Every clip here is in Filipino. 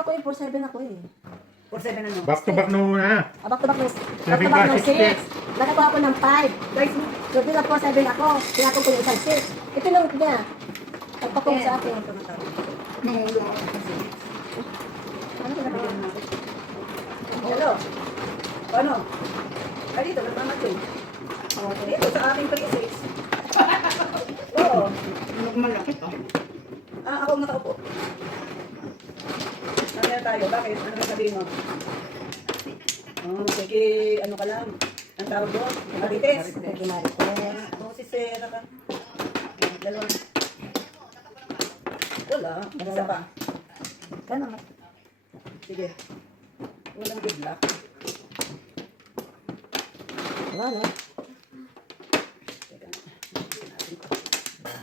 ako eh, 4-7 ako eh. 4-7 ano? Back to back no na. Back to back ng Seven ka, 6. Nakakuha ako ng 5. Guys, so bilang 4-7 ako, tinatong ko yung isang 6. Ito lang niya. Pagpakong sa akin. Nangulo ako kasi. Ano ko na Hello? Paano? Ay, dito, nagmamatay. Dito, sa aking pre-6. Oo. Malaki to. Ako ang nakaupo. Nangyari tayo, bakit? Ano ang sabihin mo? Sige, ano ka lang? Ang tawag doon? Marites. Oo, si Sarah ka. Dalawa. Wala, isa pa. Ganun. Sige. Walang good luck. Wala, no? Teka na.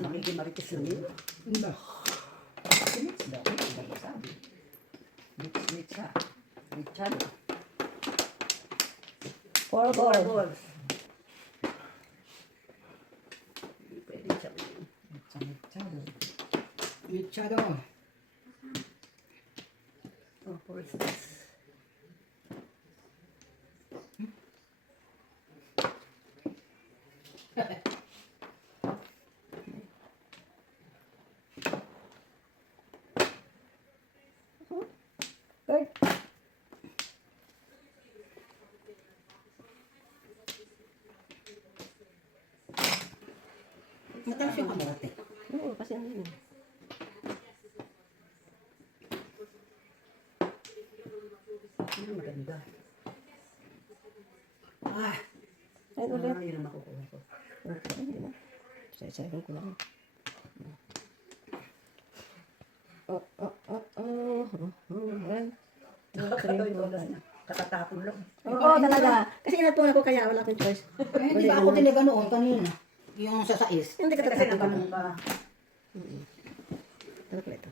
Nakikimarites lang yun. Hindi. Mix daw. Ano ba sabi? Mix ha. Mixado. 4 Four balls. balls. Pwede siya. Mixado. Mixado. Oh, 4-6. Third. Matalas yung kamote. Oo, kasi ano yun. Ano maganda? Ay, ulit. Yun ang makukuha ko. Okay, hindi na. Sa-7 ko lang. One, two, three, four, five. Katatapon lang. Oo, talaga. Kasi inatong ako kaya wala akong choice. Hindi ba ako talaga noon kanina? Yung sa sais. Hindi ka Kasi talaga. natanong ka. Talaga pala ito.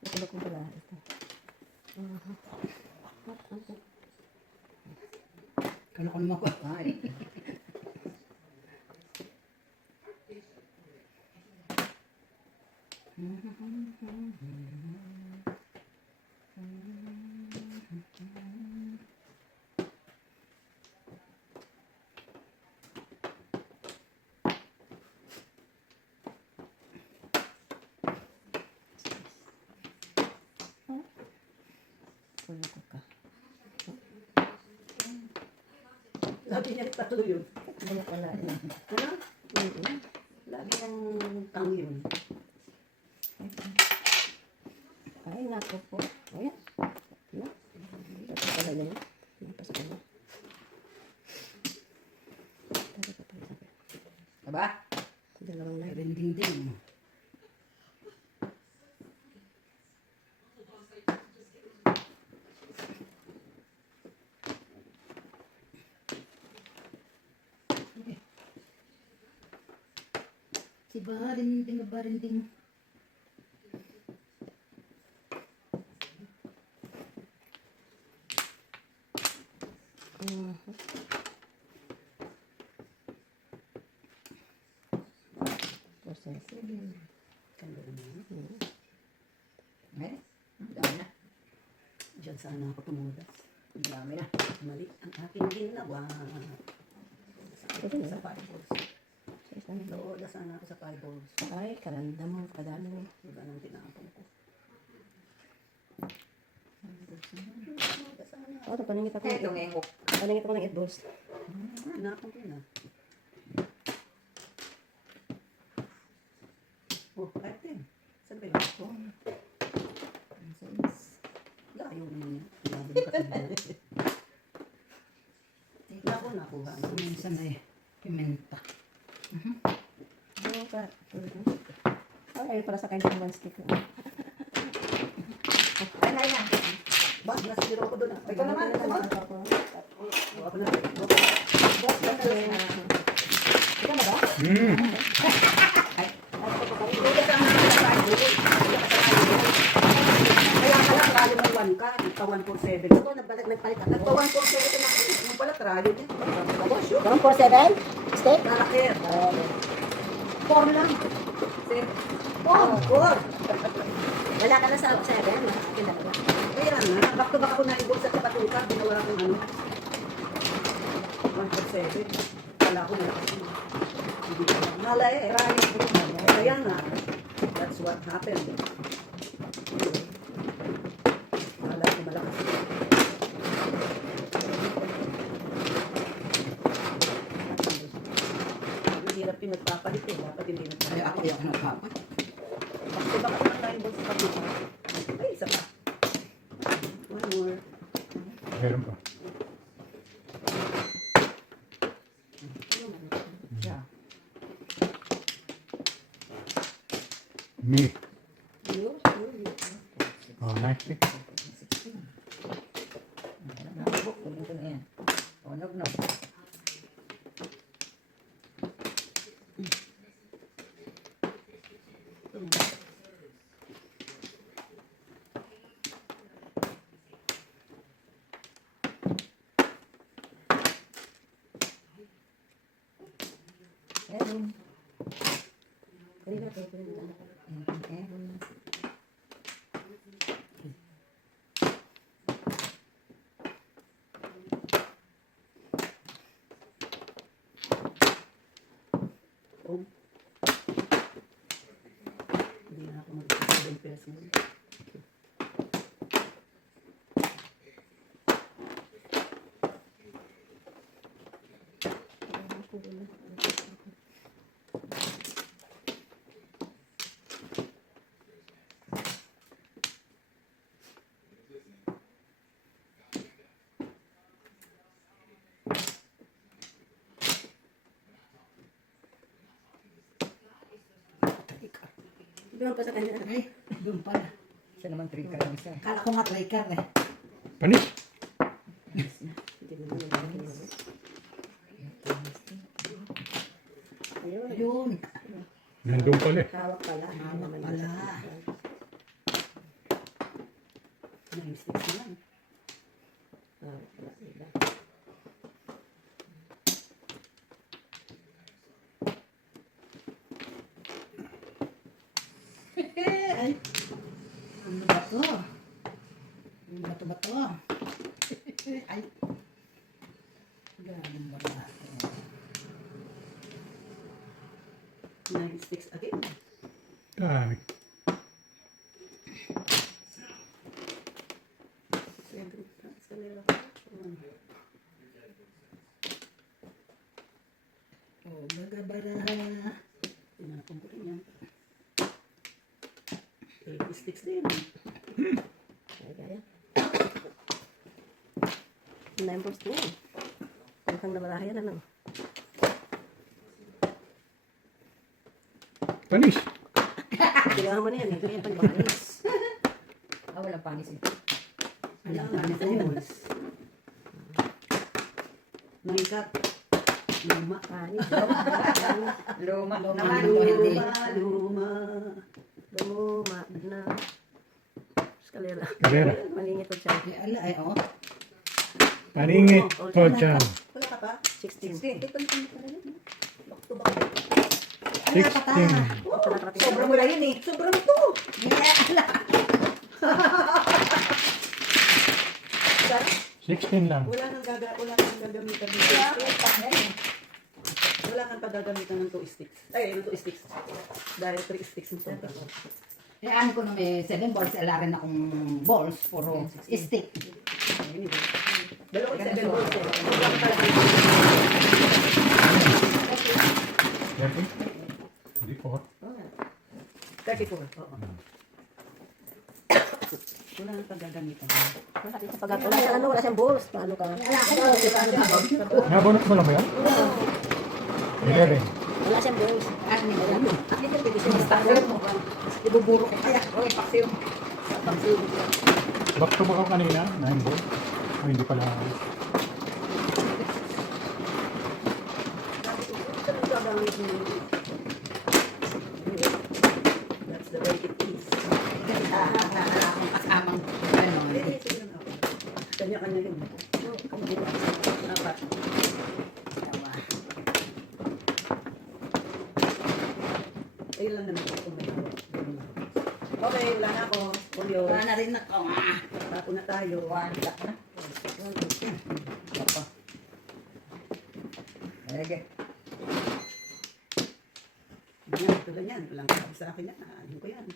Natulog ko pala ito. Kala ko naman ko. Ay. Tulog ko ka. Lagi niya patuloy yun. Bulok wala. Ano? Lagi niyang tango yun. Ay, naku po. Ayan. Ano? Ito pala yun. Napasok ko na. Talaga pala sabi. Aba? Dalawang na. Rending din. Si Barinding, Barinding. Kanda naman. Eh? Ang dami na. Diyan sana ako tumudas. Ang dami na. Mali ang aking ginawa. Sa fireballs. Loola sana ako sa fireballs. Ay, karanda mo. Kadami mo. Iba nang tinapon ko. Oh, ito paningit ako. Ito ngayon ko. Paningit ako ng 8 balls. Tinapon ko na. Oh, kahit din. Saan ba yun? Oh. Layo naman yun. Layo ka tayo. Naku, nakuha. Minsan ay pimenta. Ano ka? Ay, para sa kanya ng 1 stick. Ay, ay, ay. Ba, nasisiro ko doon. Ikaw naman, ikaw naman. Ako na. Ikaw na ba? Kaya ka lang, kalo ng 1. lang ka. Nagpa 147. Ako, nagpalit ako. Nagpa 147 ako. Yung pala, trial niya. Tapos yun. 147? Steak? Bakit? Okay. 4 lang. Oh, 4. wala ka na sa 7. Akin na lang. Kaya nga, back to back ako na ibon sa kapatukan. Ginawa akong ano. 147. Wala ko na kasi. Hindi ko na. Malay, rally. Kaya nga. That's what happened. Malay ko malakas. Ang hirap yung nagpapalit eh. Dapat hindi Ay, nagpapalit. ako yung nagpapat. Bakit ba ka na ibon sa kapatukan? Ay, isa pa. One more. Meron pa. Yeah. Me. Oh, nice. Nabuk, kunin ko na yan. O, nog. Ayun. Kanina ko, kanina. Oh. Hindi na ako mag-7 pesos. Doon pa sa kanya. Ay, doon pala. Siya naman trika lang isa. Kala ko nga triker eh. Panis. Hindi mo naman yun. Ayun. Ayun. Nandun pala eh. Hawak pala. Hawak pala. 9-6 lang. Hawak pala. Diba? Ay. Ano ba to? Ano ba to ba to? Ay. Ganun ba na? 9-6 again. Dami. 7 kanila. Oh, bagabara. Tinapon ko rin yan. 86 din. Ay, kaya. Numbers ko. Mukhang namarahan na lang. Panis. Kailangan mo na yan eh. Kaya pagbalis. Ah, walang panis eh. Alam ka na yun. Mangkat. Luma. Panis. Luma Luma. naman. Hindi. Luma. Luma na. Eskalera. Kalera. Malingit ko siya. Ay, ala, ay, oh. Paningit po dyan. Wala ka pa? 16. Ito yung pa rin. Back to back. 16. Sobrang wala yun eh. Sobrang ito. Ala. 16 lang. Wala kang gagamitan ng 2 sticks. Wala kang pagagamitan ng 2 sticks. Ay, ng 2 sticks. Dahil 3 sticks ng sobrang. Kaya ko nung may 7 balls, ala rin akong balls, puro stick. Dalawa 7 balls eh. 30? Hindi 4. 34. Oo. Wala kang pagagamitan. Wala siyang ano, wala siyang balls. Paano ka? Nabunot mo lang ba yan? Hindi rin. Wala siyang balls. Ano yun? Hindi ka pwede siya Basta basta. mo. Ibuburo ko kaya. Okay, paksiw. Back to back ako kanina. 9 ball. Ay, hindi pala. That's the way it is. Akong kasamang. Ano, Kanya-kanya yun. Apat. Dalawa. Ayun lang naman ito. Okay, wala na ako. Julio. Wala na rin ako. Tapo na tayo. One cut na. Apa. Lagi. Ganyan, ito ganyan. Walang kasabi sa akin yan. Ano ko yan?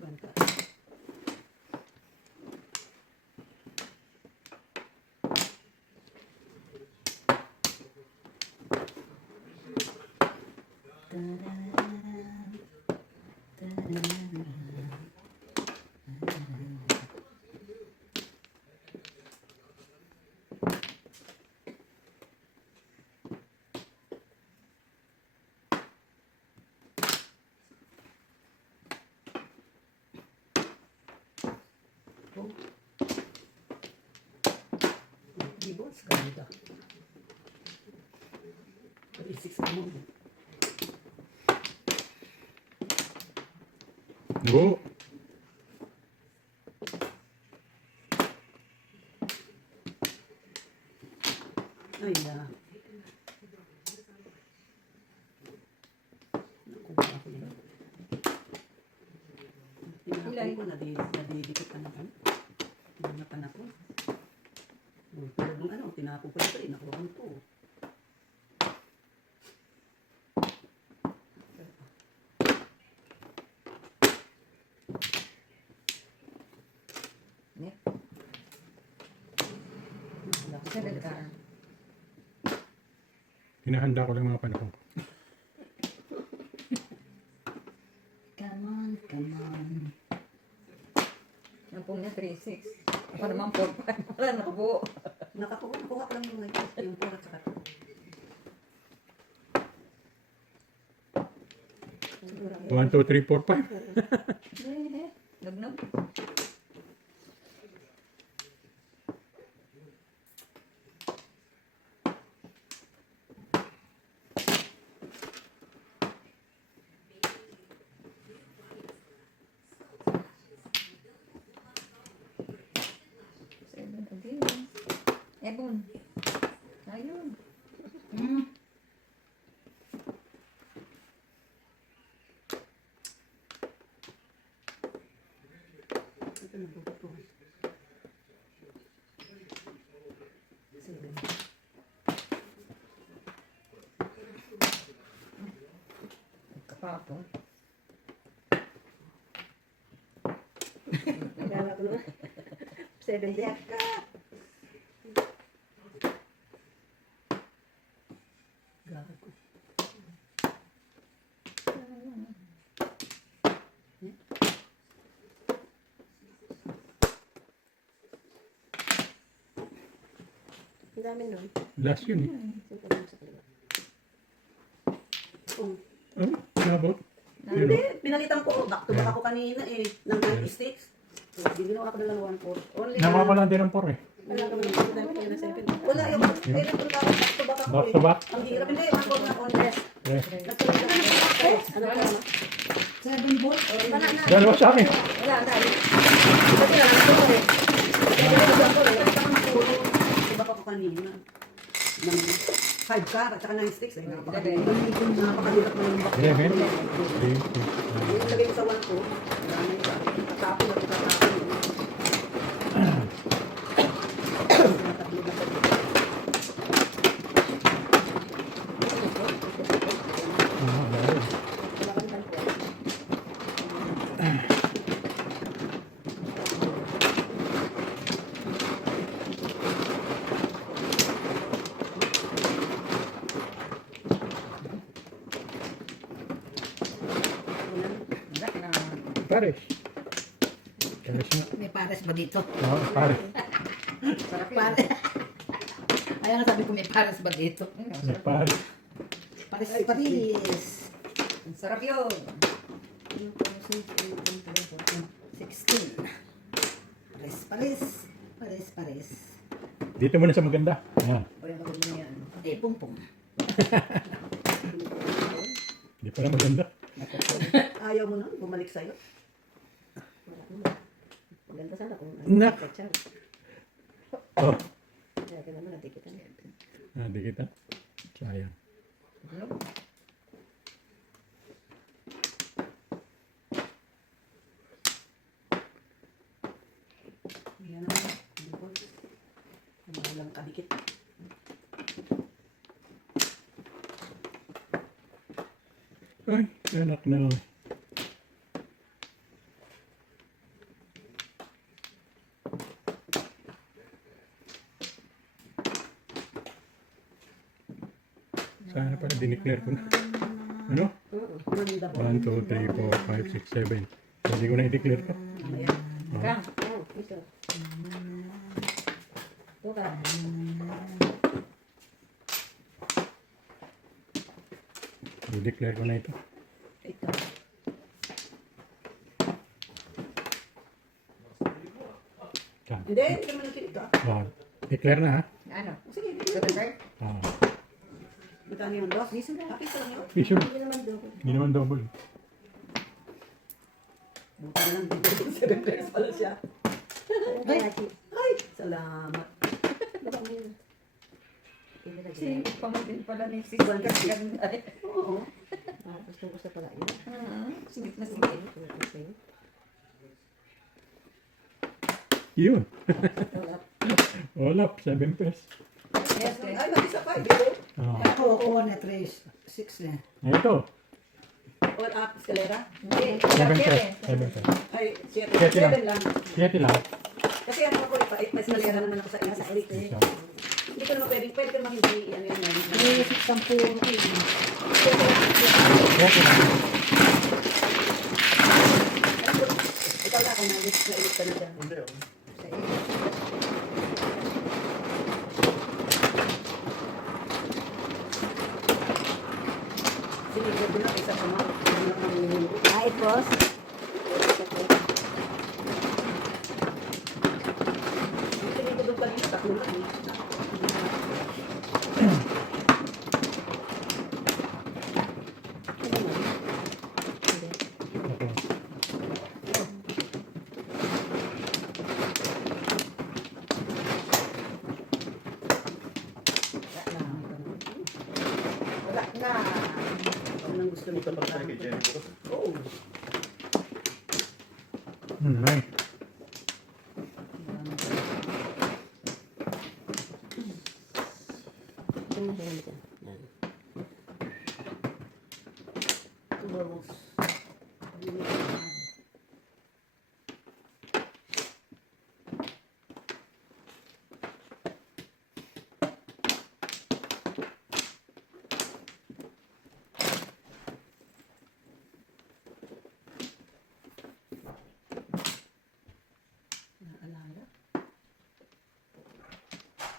Banta. Di ba? Ganda. 36 ka mo. Go. Ay, nakuha ako yun. Tinapon ko, nadidikit ka naman. Tinanapan ako. Tulad ng ano, tinapon ko ito, nakuha ko ito. Ne. Seven ka. Hinahanda ko lang mga panahon ko. Come on, come on. Yung pong niya 3-6. Ako naman 4-5. Wala na po. Nakuha ko lang yung ngayon. Yung pura sa kato. One, two, three, four, five. Nagnog. Seven again. Ebon. Ayun. Ito nabubutuhan. 7. Kapapon. Nagala ko naman. 7 din. Gago. Ang dami nun. Last yun eh. Oh. Oh, nabot. Hindi, pinalitan ko. Back to back ako kanina eh. Ng 20 sticks. Ginawa ko na lang 1-4. Only Nakakulan din ng 4 eh. Wala ka man. Dami ko na 7. wala yung kailan ko lang back to back ako Back eh. to back. Ang hirap. Hindi, 1-4 na only. Eh, Nagtuloy lang ako. Ano pa naman? 7 balls. dalawa sa akin. Wala na. Kasi lang ako eh. Back ako kanina. Ng 5 car at saka 9 sticks. Eh, napakahirap na yung back. 11. 3, 2, Yung lagay mo sa 1-2. Wala na yung back. Tatapon at tatapon. Tinatakbo na sa Wala na. Pares. Pares na. May pares ba dito? Oo, pares. Sarap yun. Pares. Ayan nga sabi ko may pares ba dito? May pares. Paris. Ang sarap yun. 16. Paris. Dito muna sa maganda. Ayan. O yung maganda na yan. Eh, pum-pum. Hindi pala maganda. Ayaw mo na, bumalik sa'yo. Maganda sana kung Nak. picture. Oh. Kaya ka naman natikitan. Di kita. Sayang. Yan naman. Ano lang kadikit. Ay, anak na lang. Sana pala dineclare ko na. Ano? 1, 2, 3, 4, 5, 6, 7. Hindi ko na i-declare to. Kang. Oh, ito. Ito ka. I-declare ko na ito. Ito. Yan. Hindi naman nakikita. Oh, declare na ha. Ano? Sige, Ito na, sir? Oh. magkano yun, boss? Piso lang yun. Piso. Hindi naman doon. Hindi naman double. Buti na lang, dito 7 pesos pala siya. Ay, salamat. Baka mo yun. Hindi Si na pamangkin pala ni sis. Ganda eh. Oo. gusto pala yun. Sigit na sigit. Yun. Wala. Wala, 7 pesos. Yes, yes. Ay, mag-isa pa, hindi ko. Oh. Ako, kuha na 3, 6 na. Ito. All up, escalera. Hindi. 7 Yes, pesos. yes. 7 pesos. Ay, 7 Siyete lang. lang. 7 lang. Kasi ano ako, may escalera naman ako sa isa. Isa. Hindi ko naman pwede ko naman hindi, ano yun. May 10 7 lang. Ikaw na, kung nailit ka na dyan. Hindi, Sige, pwede na, isa pa mo. Kahit boss. Hindi ko doon kanina, tatlo lang eh. Wala na. Ano nang gusto nito pag Oo. Ay. Naalala.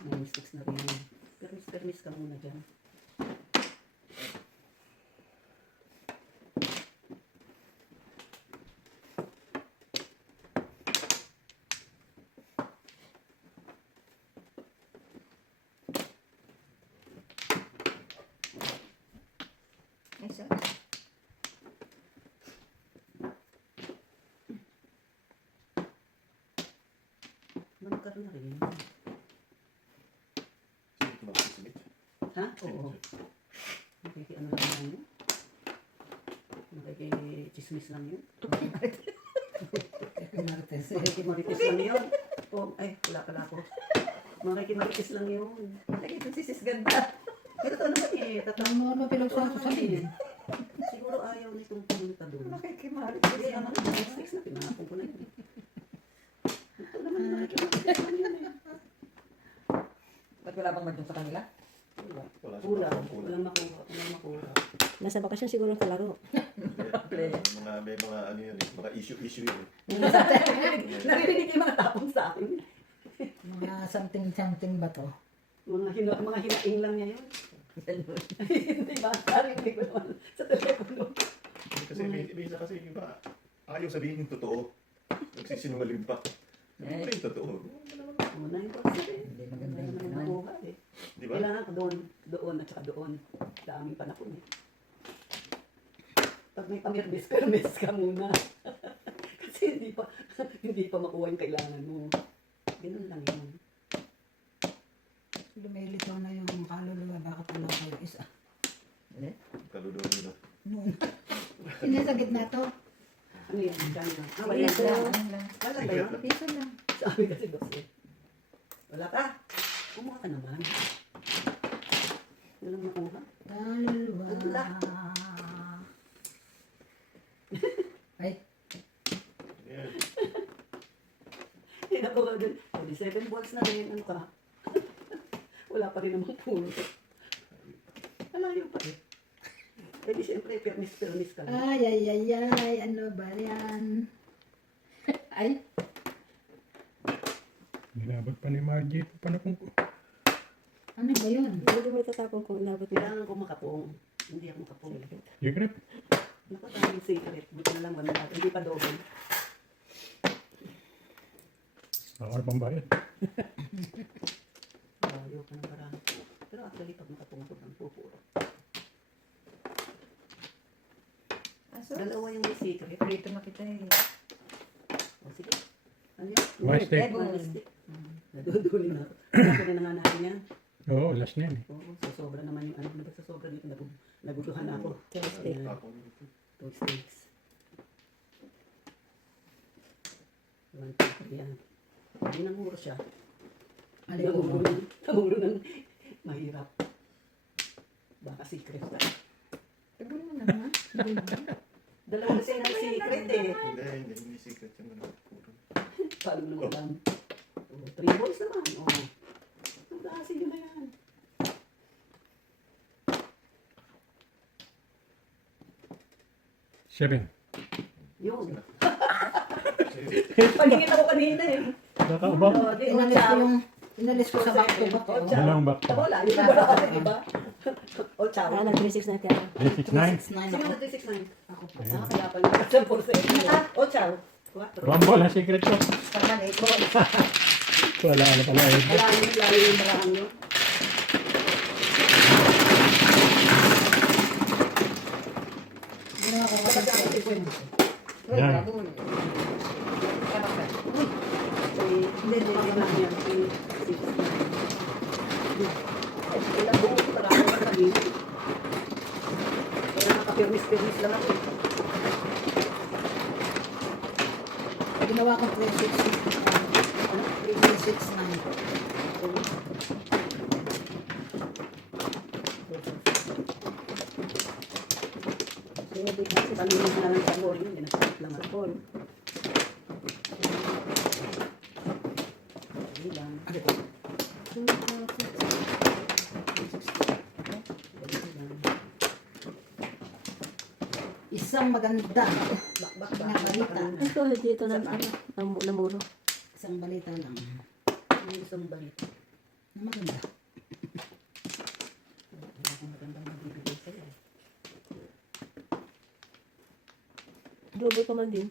May mistakes na rin. Permis ka muna dyan. Yes, sir. Magkaroon na rin. Ha? Oo. Ano lang yun? Nakikichismis lang yun. Martes. Nakikimarites lang yun. Oh, ay, wala pala ako. Makikimarites lang yun. Lagi ito si sis ganda. Pero ito naman eh. Ang mga pinagsasasabihin. Siguro ayaw nitong pumunta doon. Nakikimarit. Hindi naman ang mistakes na pinapong ko na yun. Ito naman nakikimarites lang yun eh. Ba't wala bang madyon sa kanila? Walang makuha. Nasa bakasyon siguro sa laro. May mga ano yun eh, mga issue yun eh. Naririnig yung mga tapong sa akin. Mga something ba to? Mga hinaing lang niya yun. Hindi Di ba? Narinig ko naman sa telepono. Kasi minsan kasi yung iba, ayaw sabihin yung totoo. Nagsisinungaling pa. Hindi mo rin totoo. Una yung pagsabi. Hindi maganda Wala yung naman ganun. nakuha eh. Di ba? Kailangan ko doon at saka doon. Sa aming panahon eh. Pag may pamirmis ka muna. Kasi hindi pa makuha yung kailangan mo. Ganun lang yun. Lumilitaw na yung kaluluwa. Bakit wala kayo isa? Eh? Kaluluwa nila. Noon. Hindi sa gitna to. Ano yan? Kanya. Wala Piso lang. lang. Ano lang. Wala ba yun? Piso lang. Sabi kasi boss eh. Wala ka. Kumuha ka naman. Walang makuha. Kaluluwa. Wala. Ay, Yan. Eh, nakuha din. 47 balls na rin. Ano ka? Wala pa rin namang puno. Malayo pa eh. Pwede siyempre, permis ka lang. ay, ay, ay, ay. Ano ba yan? Ay, Nilabot pa ni Margie. Paano kung... ano ba yun? Hindi mo itatapon kung inabot mo. Kailangan ko makapong. Hindi ako makapong. Secret? Naku, tayong secret. Buti na lang, wala natin. Hindi pa doon. Ako na pang bayad. Ayaw ka ng parang. Pero actually, pag makapong ako ng pupuro. Aso? Dalawa yung may secret. Prito na kita eh. O sige. Ano yan? One stick. One stick. Naduduli na ako. Kaya na nga natin yan. Oo, last na yan eh. Oo, sasobra naman yung ano. Nagsasobra dito. Naguluhan na ako. Stick. Ayan, Ako. 2 sticks. 1, 2, 3 yan. Hindi namuro siya. Namuro ng mahirap. Baka secret ka. Tagal mo naman. Dalawa kasi may secret eh. Hindi secret yung ano. Puro. Paano mo naman alam? 3 balls naman. Oo. Nagkakasin nyo na yan. Seven. Yun. Paningin ako kanina eh. Nakakaabang. Oo, di, o, Inalis ko sa back to back. O, Dalawang back to back. Wala, yung wala ka, di ba? O, ciao. Ah, nag-36 na tayo. 369. 6-9 Sino ako. na 369? Ako po. Kaya pa yung sa pulse. O, ciao. 4. One ball ang secret ko. Paman, 8 balls. Wala na pala eh. Lalo yung marahang nyo. Ginawa ko kasi Kapag ako 50. Uy, Yan. bago. Sarap ka. Hindi, hindi lang yan. Ilang buo ko para ako sa kanina. Kaya nakapirmis-pirmis lang ako. ginawa ko 369. Kanina na lang sa ball, hindi nakapit lang sa ball. Hindi lang. Isang maganda Bak, na balita. Ito, dito na namuro. Isang balita lang Yung isang balita. na maganda. Wala akong magandang magbibigay sa'yo. Double pa man din.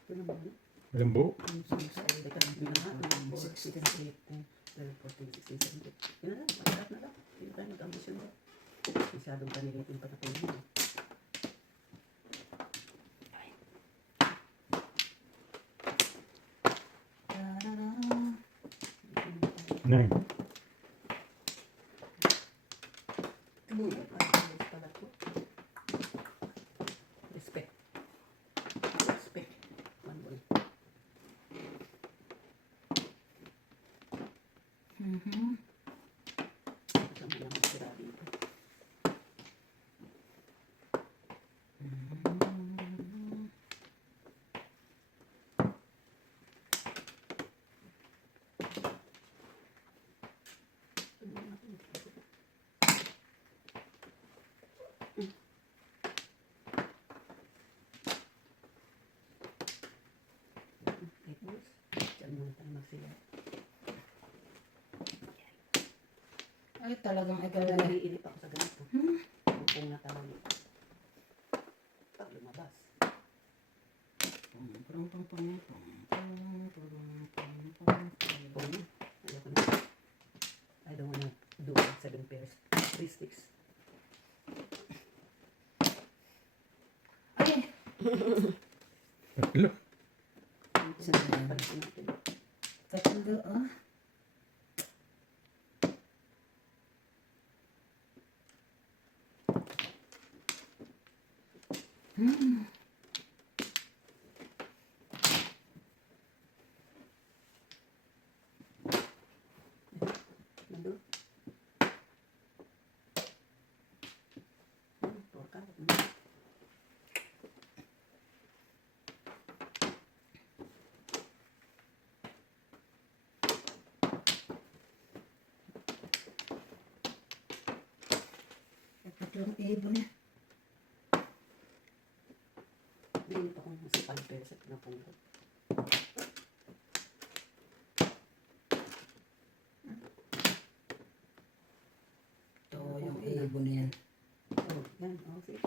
Ito naman. Walang buo. Ang sa ito ka ng lahat ng 6, 7, 8, 10, 12, 14, 16, 17. Yun na lang, pagkat na lang. Hindi tayo mag-ambisyon na. Masyadong panilit yung patakoy mo. Nine. Respect. Respect. One ball. Mhm. Kasama lang ang sira dito. Eight balls. Diyan muna tayo magsila. Ay, talagang ikaw. Naiinip ako sa ganito. Kung natawag. Pag lumabas. Ayoko na. I don't wanna do 7 pairs. 3 sticks. Ay! Tatlo. Palitan natin. Tatlo, ah. Nandun. Porka. Tatlong ibon na. Binili pa kong sa 5 pairs at pinapungkot. Ito yung ibon na yan. Oh, yan. Oh, sige.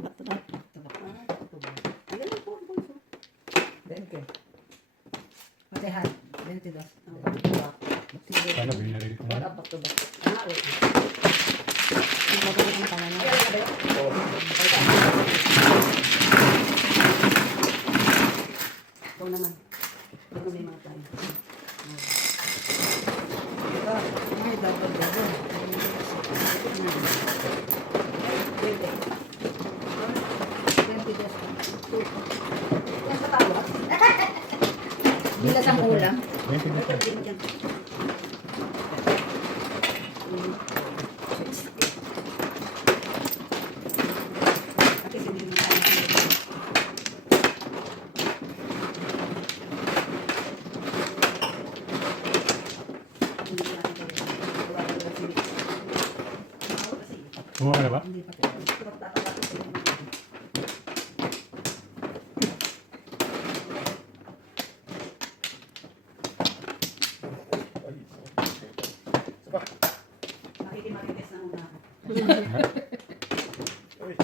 Tabak. Ayan ang po, bunso. 20. Matehan. 22. Tabak. Sana binaril ko na. Back to back. Ah, wait. Yung magaling ang pangalan. Ito naman. Ito may mga tayo. Ay, double. 22. Yan sa tawa. Bilas ang ulam. 20 na tayo. Yan. Kasi hindi mo tayo. Hindi natin tayo. Wala ka lang sili. Kasi Kumuha ka na ba? Hindi pa ko. magtatapos sila ng mga. Isa pa. Makikimarites na muna ako. Uy.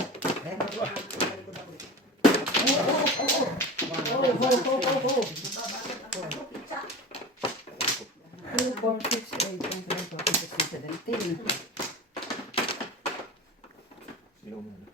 Two, four, six, eight, 17. Sino muna?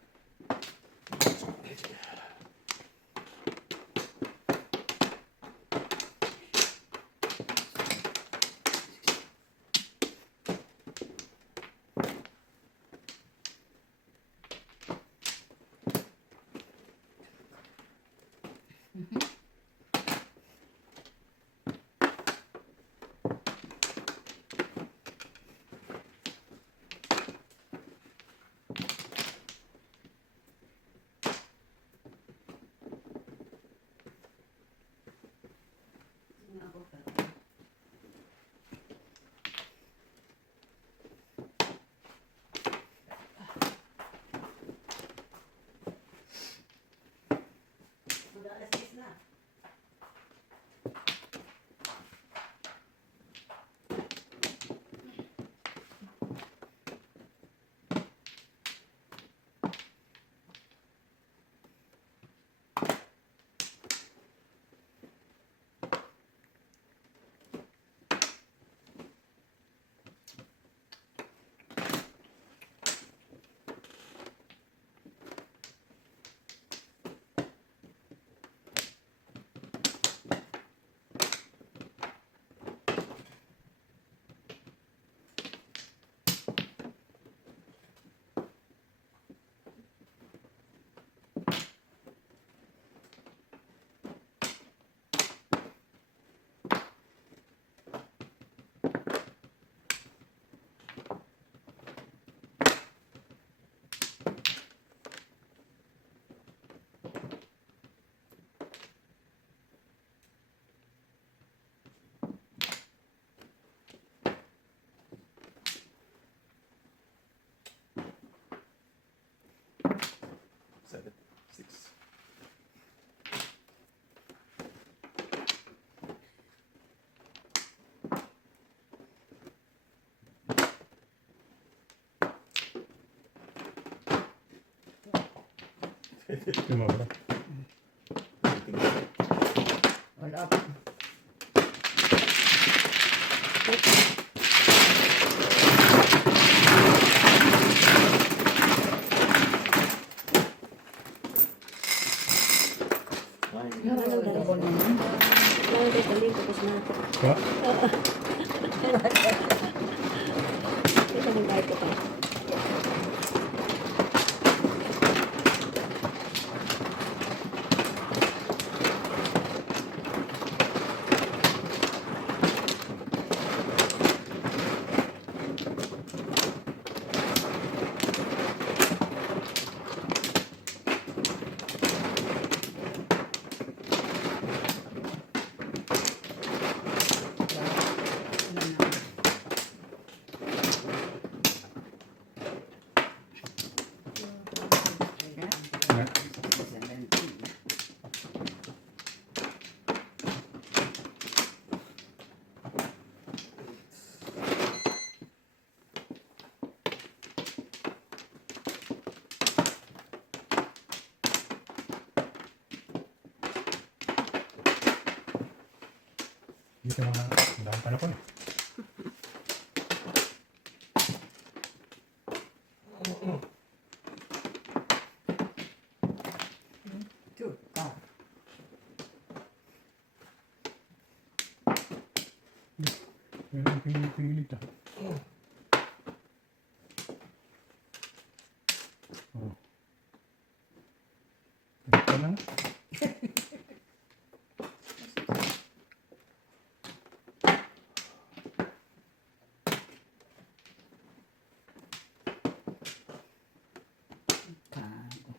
Tumabra. Wala pa. Ay, Double na yun. Lang guys, galing tapos na. Pa? Ito yung kahit ko pa. Na. Dito mga daan pa na po eh. Two. Ah. Meron pinipilit ah. Oh. Ito lang. Tago.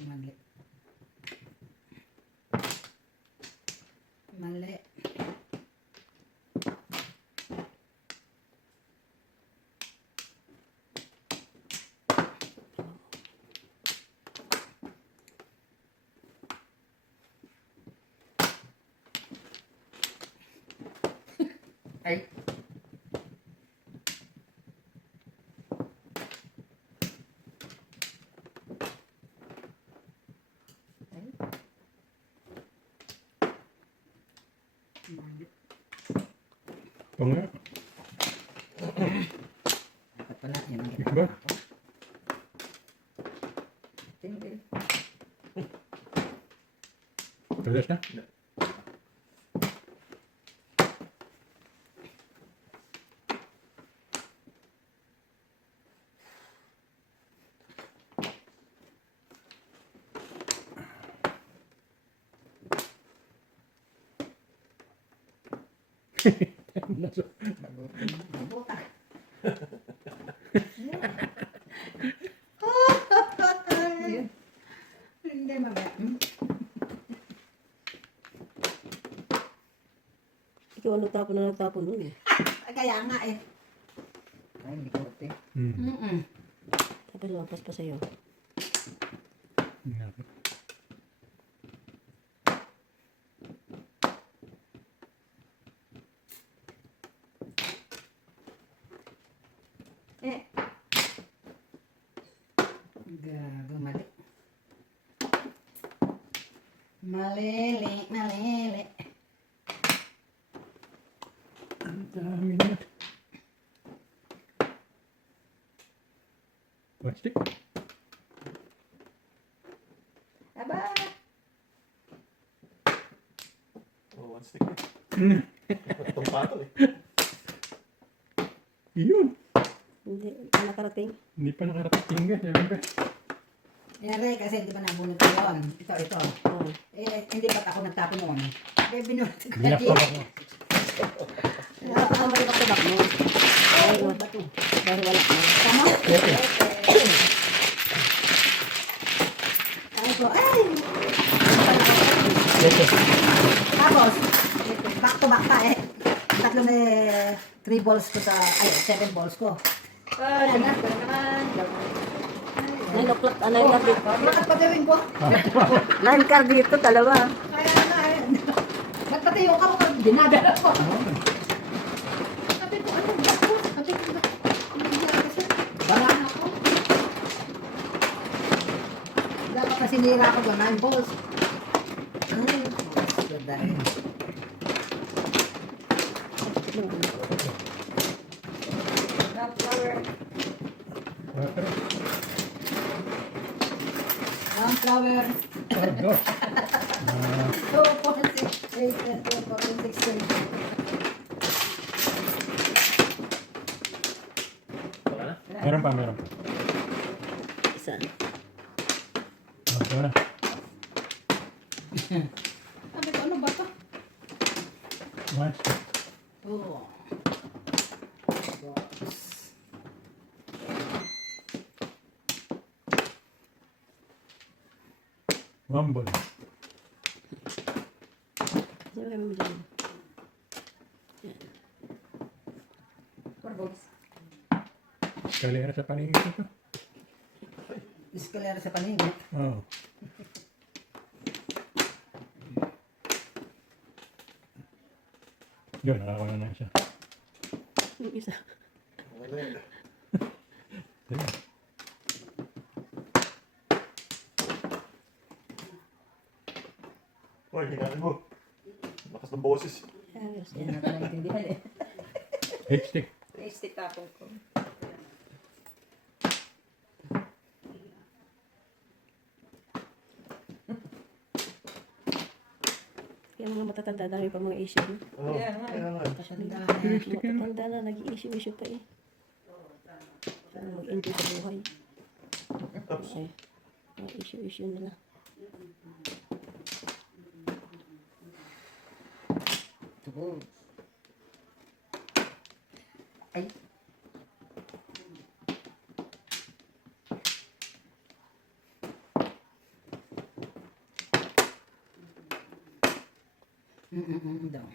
Mali. Mali. Ay. Ay. Mali. Ito nga. Dapat pala, yun ang Ito ba? Tingin. Tulas na? Buta. Yun. Hindi mamaya. Ikaw ang nagtapon na nagtapon nun eh. Kaya nga eh. Ay, hindi ko ito. Hmm. Tapos lumabas pa sa'yo. Hinapit. Eh. Gago, mali. Malili, malili. Ang dami na. Plastic? Aba. oh, one stick eh. Hmm. Itong patol eh. Yun. Hindi, pa nakarating. Hindi pa nakarating ka. Siyempre. Yari, kasi di ba nabunod ko yun? Ito. Oh. Eh, hindi ba't ako nagtapon noon? Eh, binunod ko Binakto ako. Ah, may bakto-bak mo. Ay, no. Dahil wala ka. Tama? Okay. Sabi ko, ay! Okay. Tapos, back to back pa eh. Tatlong 3 balls ko sa, 7 balls ko. Ay, naman. 9 o'clock, 9 card dito. Bakit pa gawin ko? 9 card dito, dalawa. Kaya nga eh. Ba't pati yung ako dinadala ko? Sabi ko, ano ba ko? Sabi ko, hindi niya kasi balaan ako. Dapat na sinira ko ba 9 balls? Ay, dahil. Flower. Oh, gosh. 2.68 and 2.16. Meron pa, meron pa. Isa. Oh, ito na. Sabi ko, ano ba ito? One, Oh. one ball. Ano mo dyan? Four balls. Kalera sa paningin ito. Eskalera sa paningin. Oh. Yun, nakakuha na siya. Yung isa. Wala yun. Sige. Hoy, hinaan mo. Lakas ng boses. Ayos Hindi yan. natin naintindihan eh. H-stick. Stick tapong ko. Kaya mga matatanda, dami pa mga issue. No? Oh, Kaya nga. kaya nga. H-stick yan. Matatanda na, nag-i-issue pa eh. Sana mag-enjoy sa buhay. Tapos, Okay. Mga issue nila. Two balls. Ay. Daw.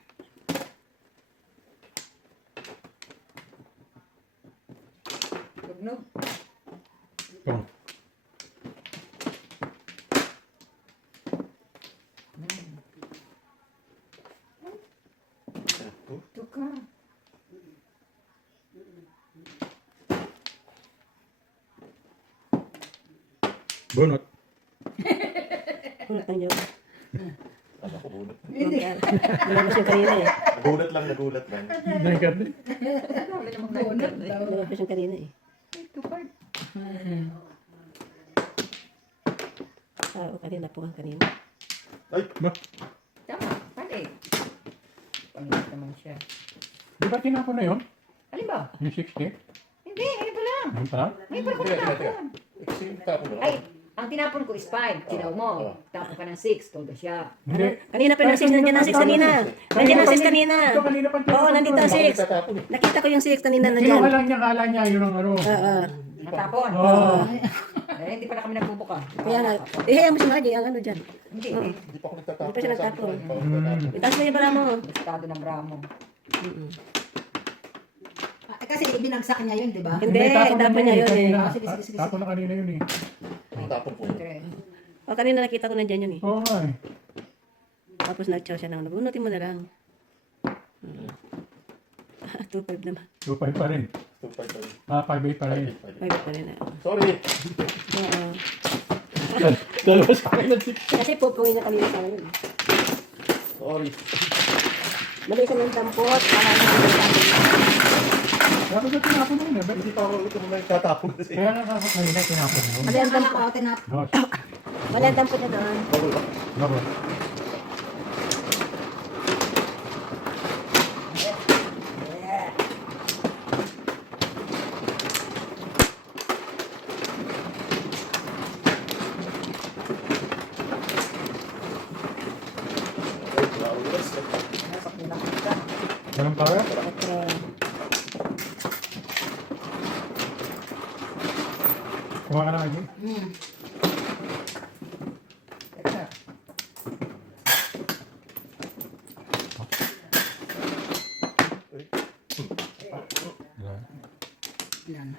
Tugnog. Ito. Tuka. Bunot. Ano pang joke? ano ko bunot. Nilabas yung kanina eh. Nagulat lang. Nagkat eh. Wala namang naingat eh. Nilabas yung kanina eh. Two card. Ah, o kanina po ang kanina. Ay, Ba? Tama. Pwede. Pangit naman siya. Di ba tinapon na yun? Alin ba? Yung 60? Hindi. Ngayon pa lang. Ayun pa? Ngayon pa lang ko teka. tinapon. Kasi tapon mo. Ay, ang tinapon ko is 5. Tinaw mo. Tapon ka ng 6. Todo siya. Hindi. Kanina pa yung 6, nandiyan ang 6 kanina. Nandiyan ang 6 kanina. Ito kanina pa Oo, nandito ang 6. Tatapon eh. Nakita ko yung 6 kanina Kinuha nandiyan. lang niya, kala niya yun ang ano. Oo. Natapon. Oo. Eh, hindi pala kami nagbubuka. Kaya nga, ihayaan mo si Margie ang ano dyan. Hindi. Hindi pa ako nagtatapon. Hindi pa siya nagtatapon. Sabi ko, hindi pa ako nagtatapon. Itaas mo yung bara mo. Estado ng bramo. Kasi ibinagsak niya yun, di ba? Hindi, tapon niya yun eh. Kanina. Sige, sige, sige. Tapon na kanina yun eh. Ang tapon po. Okay. O kanina nakita ko nandiyan yun eh. Oo nga eh. Tapos nag-chow siya ng nabunutin mo na lang. 2.5 naman. 2.5 pa rin. 2.5 pa rin. 5.8 pa rin. 5 pa rin eh. Sorry. Oo. Dalawa sa akin na 6. Kasi pupungin niya kanina sa akin. Sorry. Mali ka ng dampot. Para na Dapat na tinapon na yun eh. Hindi pa ako nagtatapon kasi. Kaya nakakot kanina tinapon na yun. Mali ang Anak dampot. ko, tinap. Gosh. Mali ang dampot na doon. Labo. Ganun pa rin? Kuha ka na lagi. Teka. Yan.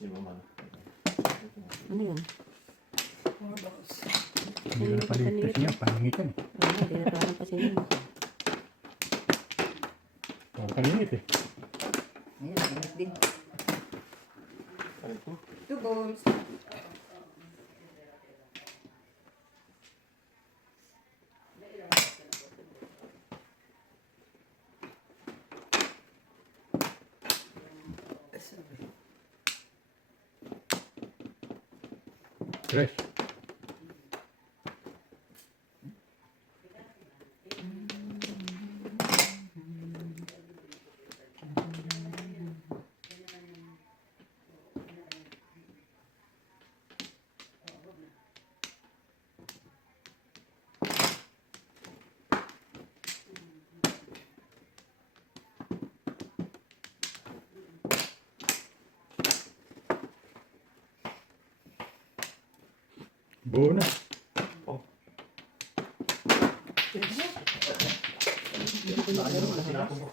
Si Mama. Ano yun? Hindi ko napaliit kasi yan, paningitan eh. Hindi na parang pasinin. Parang paninit eh. Ayan, mainit din. Ano ito? 2 balls. Tres. Buo na. Sinapon ko.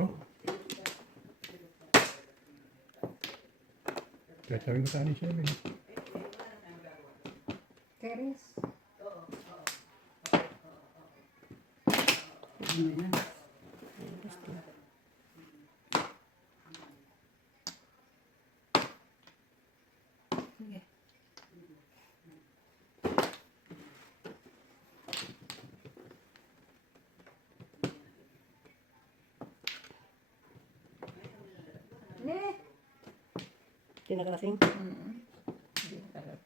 Oh. Kaya sabi ko sa ni Shelby. Teres. Ano yan? Ne. Hindi nakalasing. Hindi talaga.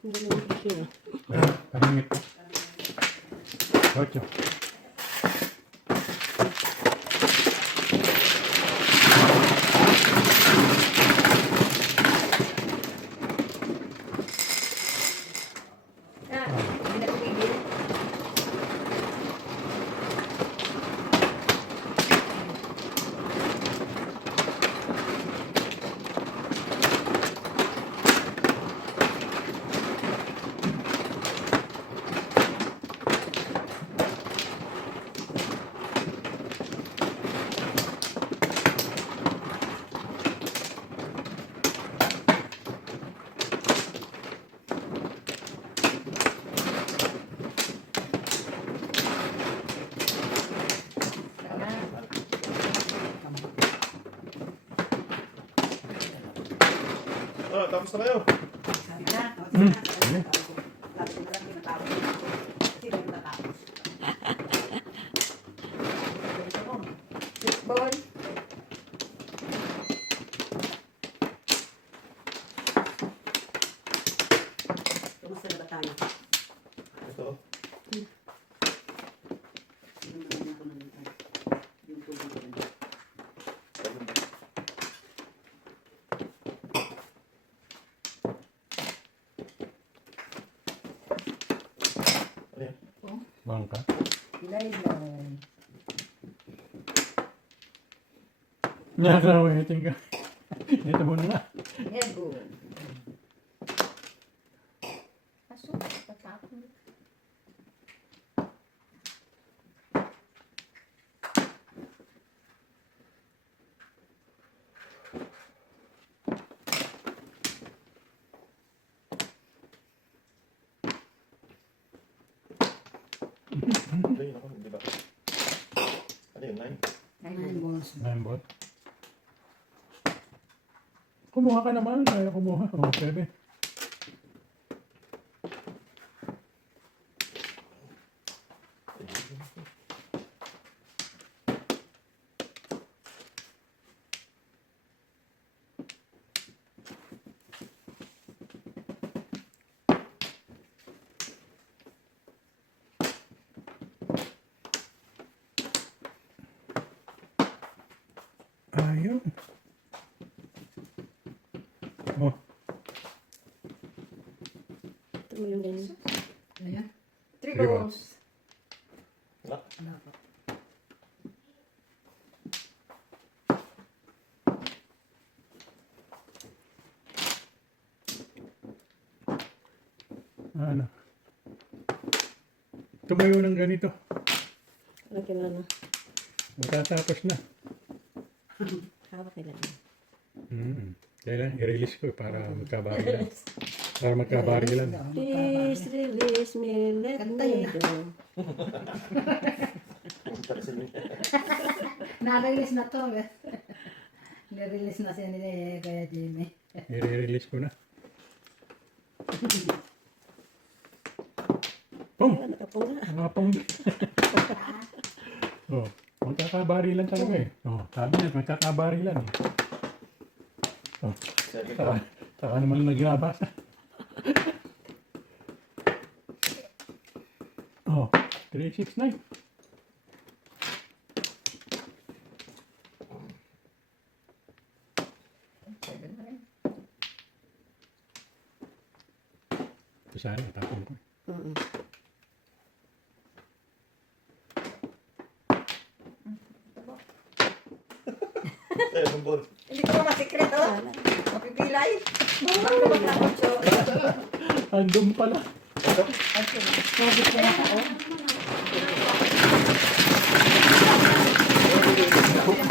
Hindi naman issue. Paninit pa. Ocho. Ah, hindi na tumigil. Ah, tapos na kayo. Sabi na. Hmm. Sabi ko na lang tinatapos. Sino yung tatapos? 6 ball. Kumusta na ba tayo? Ito. Sino naman ako ng yung tulong ko rin. Ano yan? Bangka. Hilay-hilay. Nakakawitin ka. Ito muna na. Yan, good. Pasok, patapon. Hindi, ako, hindi ba? Ano yun, 9? 9 balls. Nine ball. Kumuha ka naman. Kaya kumuha. Oh, 7. Ayun. Oh, Ito mo yung ganyan. Ayan. 3 Three balls. Wala pa. ano. Tumayo ng ganito. Ano kailangan? Matatapos na. Hawak kailangan. Kailan i-release ko para magkabarilan. Para magkabarilan. Please release me, let Kanta me yun, ah. go. Na-release na to. Na-release na siya ni Kuya Jimmy. I-release ko na. Pong! Ano ka po nga? Mga pong. Oh, magkakabarilan talaga eh. Oh, sabi niya, magkakabarilan eh. Oh, saka naman naglabas. Oh, 369. Ito sana, tapon ko. Ang ball. Hindi ko ba masikret, oh? Wala. Mapipilay. Bakit ba nakakotso? Andun pala.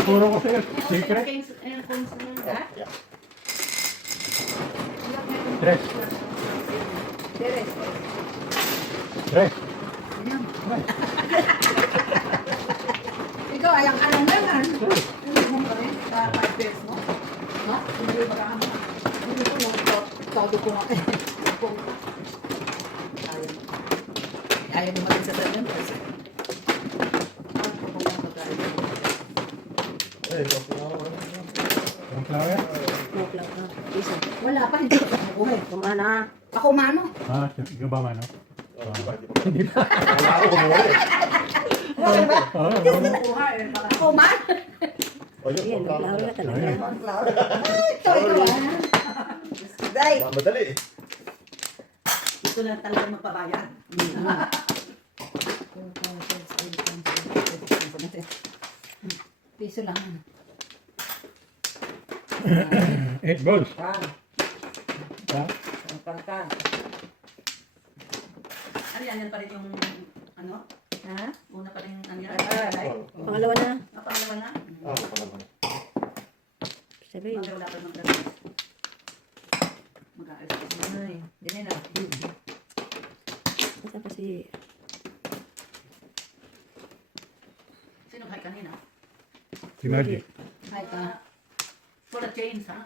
Puro ko sa'yo. Secret. Ha? Tres. Deres. Tres. Ikaw, ayang ka lang naman. Hindi mo pa rin sa 5 pairs mo. Ha? Hindi ba ka mo? Hindi ko lang todo ko nga. Ayaw mo maging sa ganyan. Eh, okay. Ang flower? Mukla ka. Isa. Wala pa, hindi ko nakukuhay. Kumana. Ako mano. Ah, ikaw ba mano? Hindi pa. Wala ako kumuha eh. Okay ba? Oo. Kuha eh. Baka Ako man. Ayun, Ayan, ang flower na talaga. Ayan. flower. Ito, ikaw ah. Day. Madali eh. Gusto na talaga magpabayad. Piso lang. 8 balls. Pang. Ha? Pang. Ano yan? Yan pa rin yung ano? Ha? Una pa rin ano yan? Pangalawa na. Napangalawa na? Ah, pangalawa. 7. Bakit wala pa ng dalawa? Mag-aalis ka. Ay, hindi na. Basta pa si... Sino kahit kanina? Si Maggie. Ay ka. For a change, ha?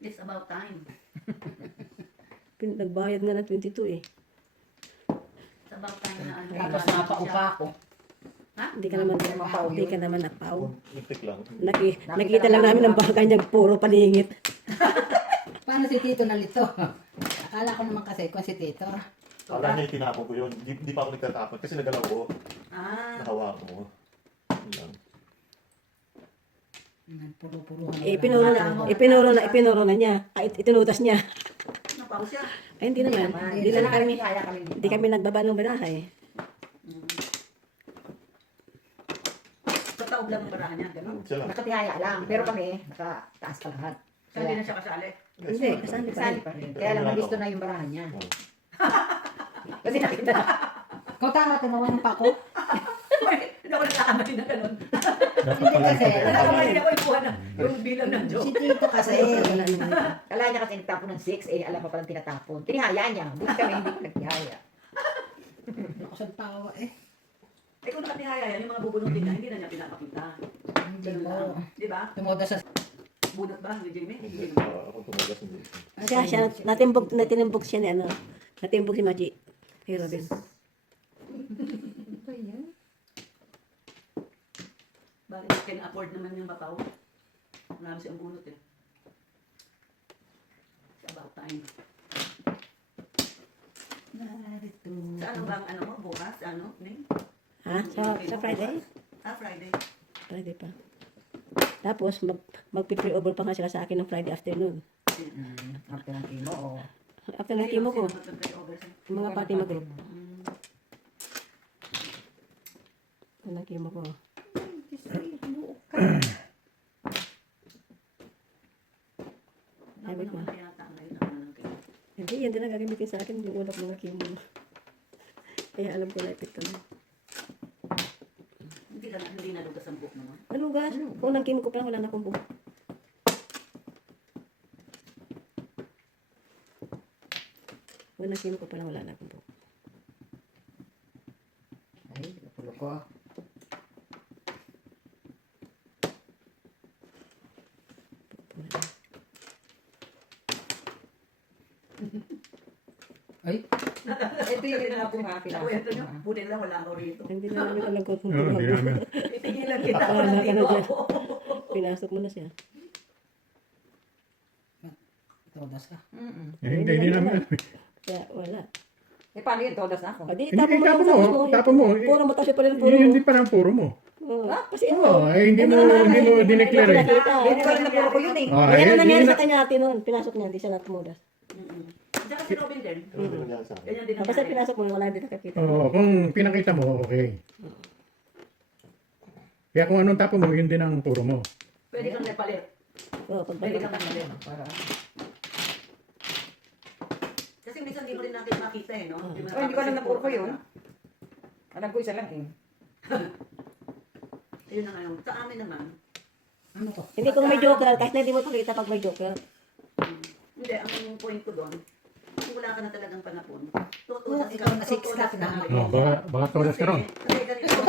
It's about time. Nagbayad nga ng 22 eh. It's about time na ano. Tapos napaupa ako. Ha? Hindi ka naman napaw. Muntik lang. Nakita lang namin ang baka niya puro paningit. Paano si Tito nalito? Akala ko naman kasi kung si Tito. Kala niya itinapon ko yun. Hindi pa ako nagtatapon kasi nagalaw ko. Ah, Nahawa ko. Yun lang. Puro-puro. Ipinuro na niya. Ay, itinutas niya. napaw siya. Ay, hindi naman. Hindi naman kami. Kaya kami dito. Hindi kami nagbaba ng barahay. Sa taob lang ang parahan niya, gano'n. Siya lang. Nakatihaya lang, pero kami, nakataas ka lahat. Kaya hindi na siya kasali. Hindi, kasali pa Kasali rin. pa rin. Kaya lang, nabisto na yung barahan niya. Kasi nakita na. Kau tanga, tumawa ng pako. Hindi ako nagkakamali na gano'n. Dapat Hindi pala kasi. Nagkakamali ako ipuha na yung bilang ng Si joke. Tito kasi. Wala naman. Kala niya kasi nagtapon ng 6, eh alam pa palang tinatapon. Tinihaya niya. Buti kami hindi nagtihaya. Ako sa tawa eh. Eh kung nakatihaya yan, yung mga bubunutin niya, hindi na niya pinapakita. Hindi Ganun mo. lang. Di ba? Tumuda sa... bunot ba ni Jimmy? Hindi. Ako tumugas hindi. Siya, natimbog siya ni ano. Natimbog si Maji. Kay Robin. Ito yan. Bakit can afford naman yung bataw? Marami siyang bunot eh. It's about time. Narito. Sa ano bang ano mo? Bukas? Ano? Ning? Ha? Sa Friday? Friday. Friday pa. Tapos, mag-pre-over pa nga sila sa akin ng Friday afternoon. After ng chemo o... After ng chemo ko, Sino magpe-over sa'yo? yung mga Fatima group. Mm. After ng chemo ko. Naku naman na yata ngayon ang ano ng chemo. Hindi, yan din ang gagamitin sa akin, yung ulap mga chemo. Kaya alam ko na epekto na. Hindi na lugas ang buhok naman. Nalugas. Kung nang chemo ko pa lang, wala na akong buhok. Kung nang chemo ko pa lang, wala na akong buhok. Ay, napulo ko. Ay, ito yung ginawa ko mga Ako ito nyo, buti na lang wala ako rito. Hindi na namin alam kung Oo, hindi namin. Itigilan kita Wala na ka na dito dyan. ako. Pinasok mo na siya. todas ka. Hindi namin. Kaya wala. Eh, paano yun? Todas na ako. O di, Hindi, tapon mo tapon lang mo, sa tapon mo. Puro mo tapos pa rin puro. Hindi pa lang puro mo. Oo. Kasi Oo, ay hindi mo dineclare eh. Hindi ko rin napuro ko yun eh. Ah, Kaya eh, na nangyari yun sa kanya natin noon. Pinasok niya, hindi siya natumudas. Tsaka si Robin din. Ano din nangyari sa akin? Ganyan din ang Basta nangyari. pinasok mo, wala din nakakita. Oo, kung pinakita mo, okay. Kaya kung anong tapo mo, yun din ang puro mo. Pwede kang napalit. Oo, Pwede kang pagpapalit. napalit. Para. Kasi minsan hindi mo rin natin makita eh, no? Oh, hindi ko alam na puro ko yun. Alam ko isa lang eh. Ayun na ngayon. Sa amin naman, Ano to? Hindi kung may joker, kahit na hindi mo pakita pag may joker. hindi, ang point ko doon, kung wala ka na talagang panapon, Oo, ikaw na six tutulas na. Oh, baka todas ka ron. Kasi ganito.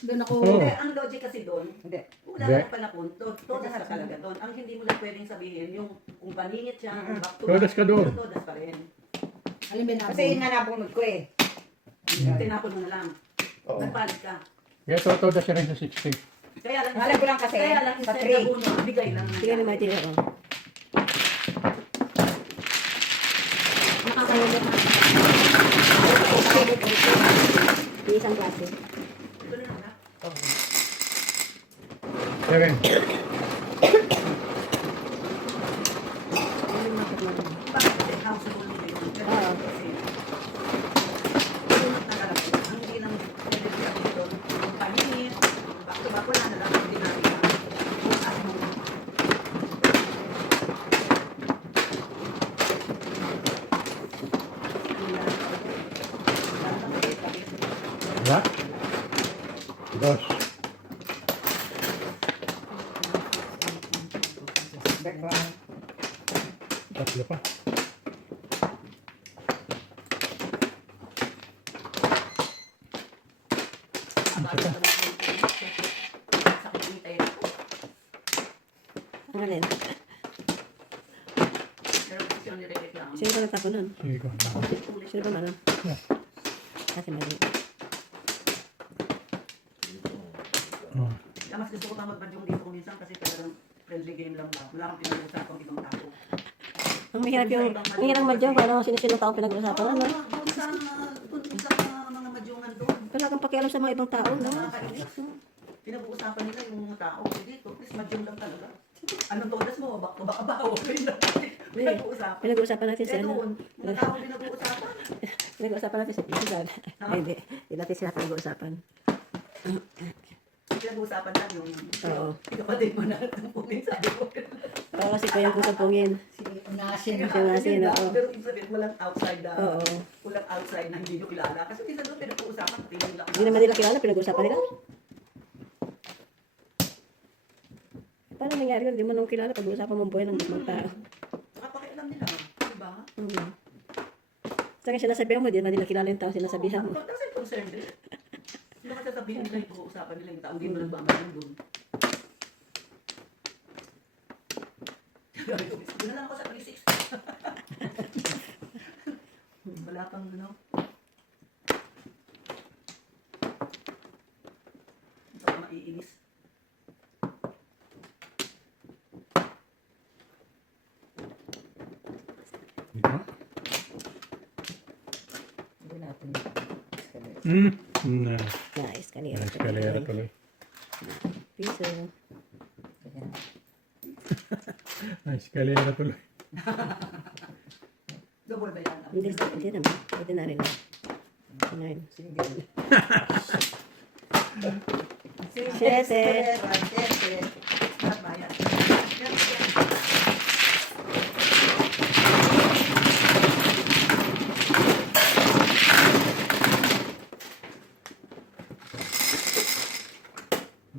Doon ako. Oo. Hindi, ang logic kasi doon, Hindi. wala ka na panapon, todas ka talaga doon. Ang hindi mo lang pwedeng sabihin, yung kung paningit siya, kung back to Todas ka doon. todas pa rin. Alam mo na. Kasi yun nga nabunod ko eh. Tinapon mo na lang. Oo. Nagpalit ka. Kaya todas siya rin sa 60. Kaya lang, Alam ko lang kasi, kaya lang sa instead three. na buno, bigay lang. Sige ni Martin ako. Nakakawala ka. Di isang klase. Ito na lang ha. Seven. Ano yung market mo? Bakit kasi household mo yun? Pero Oo. kasi, yung nakalap, ang hindi nang pwede siya dito, yung paningit, back to back, wala na lang, hindi natin na. At mo. Diba? Dos. Background. Tatlo pa. Ang alin? Sino ba nagtapon nun? Sige ko. Sino ba ano? Kasi mali. Oh. Mas gusto ko pa magbadyong dito kung minsan kasi talagang friendly game lang ba. Wala kang pinag-usapang ibang tao. Ang mahirap yung, ang hirang madyang, parang sino-sino taong pinag-uusapan, ano? Kung sa mga madyungan doon. Wala kang pakialam sa mga ibang tao, no? Nakakainis. Pinag-uusapan nila yung mga tao. Dito, please madyong lang talaga. Anong todas mo? Back to back abaw. Pinag-uusapan. Pinag-uusapan natin si Eh ano? doon, mga tao pinag-uusapan. Pinag-uusapan natin si Pizan. Ay, hindi. Hindi natin sila pinag-uusapan. Pinag-uusapan lang yung Oo. kapatid mo na pumin sabi ko. Oo, kasi pa yung kusapungin. Si Unasin. Siya nga sin, oo. Pero ibig sabihin, walang outside na, Oo. walang outside na hindi nyo kilala. Kasi minsan doon pinag-uusapan, tingin lang. Hindi naman nila kilala, pinag-uusapan nila. Paano nangyari yun? Hindi mo nang kilala, pag-uusapan mo ang buhay ng mga tao. Nakapakialam nila, diba? Saka sinasabihan mo, hindi naman nila kilala yung tao sinasabihan mo. Kasi concerned din. Hindi naman sasabihin nila yung pag-uusapan nila yung tao, hindi mo nagmamalang doon. Doon na lang ako sa 26. Wala pang ano. Ito ka maiinis. Diba? Hindi natin. Na, escalera. escalera tuloy. Piso. Ganyan. Escalera tuloy. Double ba yan? Hindi naman. Pwede na rin. Nine. Single. Siyete. Siyete. Tama yan.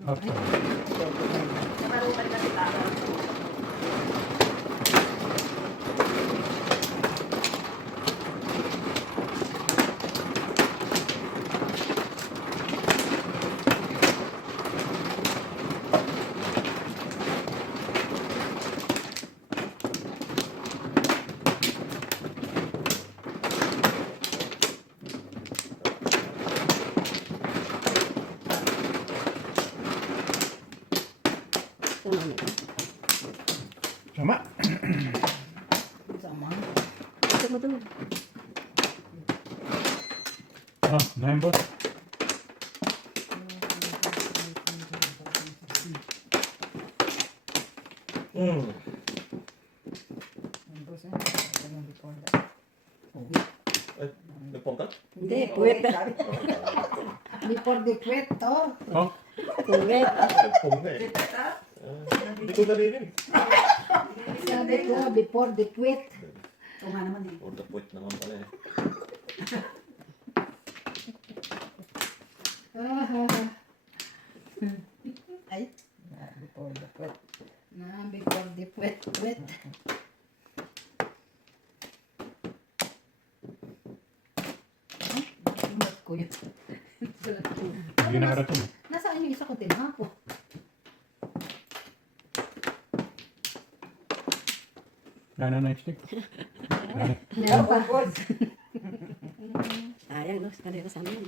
Okay. Namarutan na sila. Sama. Sama. Ito mo doon. Ah, 9 boss. Numbers na. Ganyan before that. Nagpong ka? Hindi, puwet na. Before the quit, oh. Oh, Puwet. Nagpong na eh. Hindi ko naririnig. Sabi ko, before the quit. Oo nga naman eh. Or the point naman pala eh. Ay, Before the quit. na, before the quit. Ba't ko yun? hindi nakarating. Nasaan yung isa ko tinapo? Wala na next stick. Meron pa. Sayang, no? Escalera sa amin.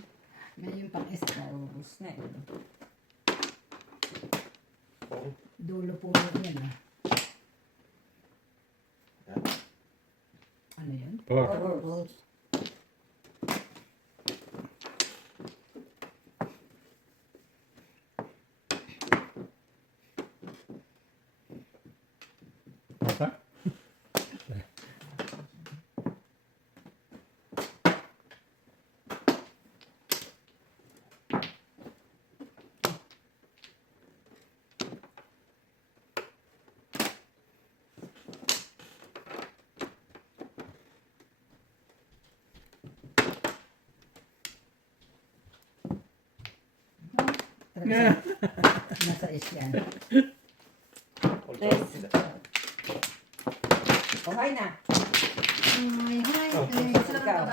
Ngayon pang isa. Naubos na eh. Dulo po yan, ah. Ano yun? 4. Four. Basta. Nasa is yan. Okay na. Hi, hi. Ikaw.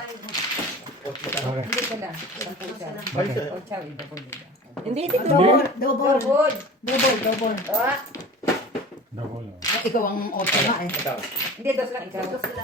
Okay. Hindi ka lang. Sampu siya. Bye, sir. O, ciao. Double din. Hindi, dito. Double, double. Double. Double. Ah, Double. Ikaw ang auto nga eh. Ikaw. Hindi, dos lang ikaw. Ito sila.